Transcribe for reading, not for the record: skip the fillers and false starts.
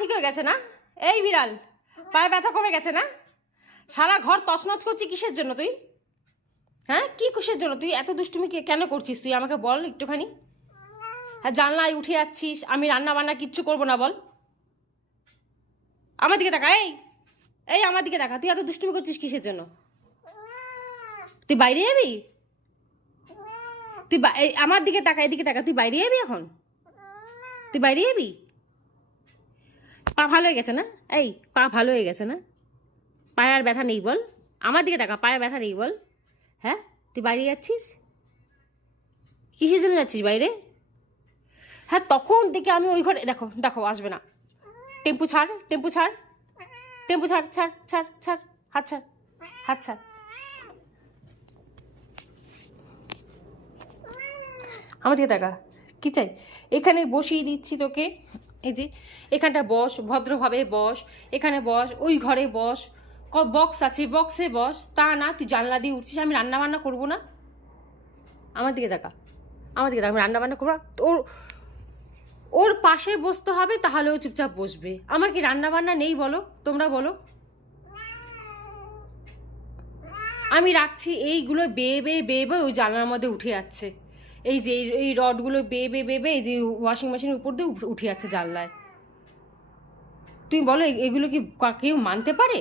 ঠিক হয়ে গেছে না? এই বিড়াল, পায়ে ব্যথা কমে গেছে না? সারা ঘর তছনছ করছি কিসের জন্য তুই? হ্যাঁ, কি কিসের জন্য তুই এত দুষ্টুমি কেন করছিস তুই? আমাকে বল একটুখানি। হ্যাঁ, জানলায় উঠে যাচ্ছিস, আমি রান্না বান্না কিচ্ছু করবো না বল? আমার দিকে তাকা, এই এই আমার দিকে তাকা, তুই এত দুষ্টুমি করছিস কিসের জন্য? তুই বাইরে যাবি? তুই আমার দিকে তাকা, এদিকে তাকা, তুই বাইরে যাবি এখন? তুই বাইরে যাবি? পা ভালো হয়ে গেছে না? এই পা ভালো হয়ে গেছে না? পায়ে আর ব্যথা নেই বল? আমার দিকে তাকা, পায়ে ব্যথা নেই বল? হ্যাঁ, তুই বাইরে যাচ্ছিস কিসের জন্য যাচ্ছিস বাইরে? হ্যাঁ, তখন থেকে আমি ওই ঘরে, দেখো দেখো আসবে না। টেম্পু ছাড়, টেম্পু ছাড়, টেম্পু ছাড়, ছাড় ছাড় ছাড়, হাত ছাড়, হাত ছাড়। আমার দিকে দেখা, কি চাই? এখানে বসিয়ে দিচ্ছি তোকে, এই যে এখানটা বস, ভদ্রভাবে বস, এখানে বস, ওই ঘরে বস, বক্স আছে বক্সে বস। তা না, তুই জানলা দিয়ে উঠছিস, আমি রান্না বান্না করবো না? আমার দিকে দেখা, আমার দিকে দেখা, আমি রান্না বান্না করবো না? ওর ওর পাশে বসতে হবে, তাহলে ও চুপচাপ বসবে। আমার কি রান্না বান্না নেই বলো? তোমরা বলো। আমি রাখছি, এইগুলো বেয়ে বেয়ে বেয়ে বেয়ে ওই জানলার মধ্যে উঠে যাচ্ছে। এই যে এই রডগুলো বেয়ে বেয়ে বেয়ে বেয়ে এই যে ওয়াশিং মেশিনের উপর দিয়ে উঠে যাচ্ছে জানলায়। তুমি বলো, এগুলো কি কেউ মানতে পারে?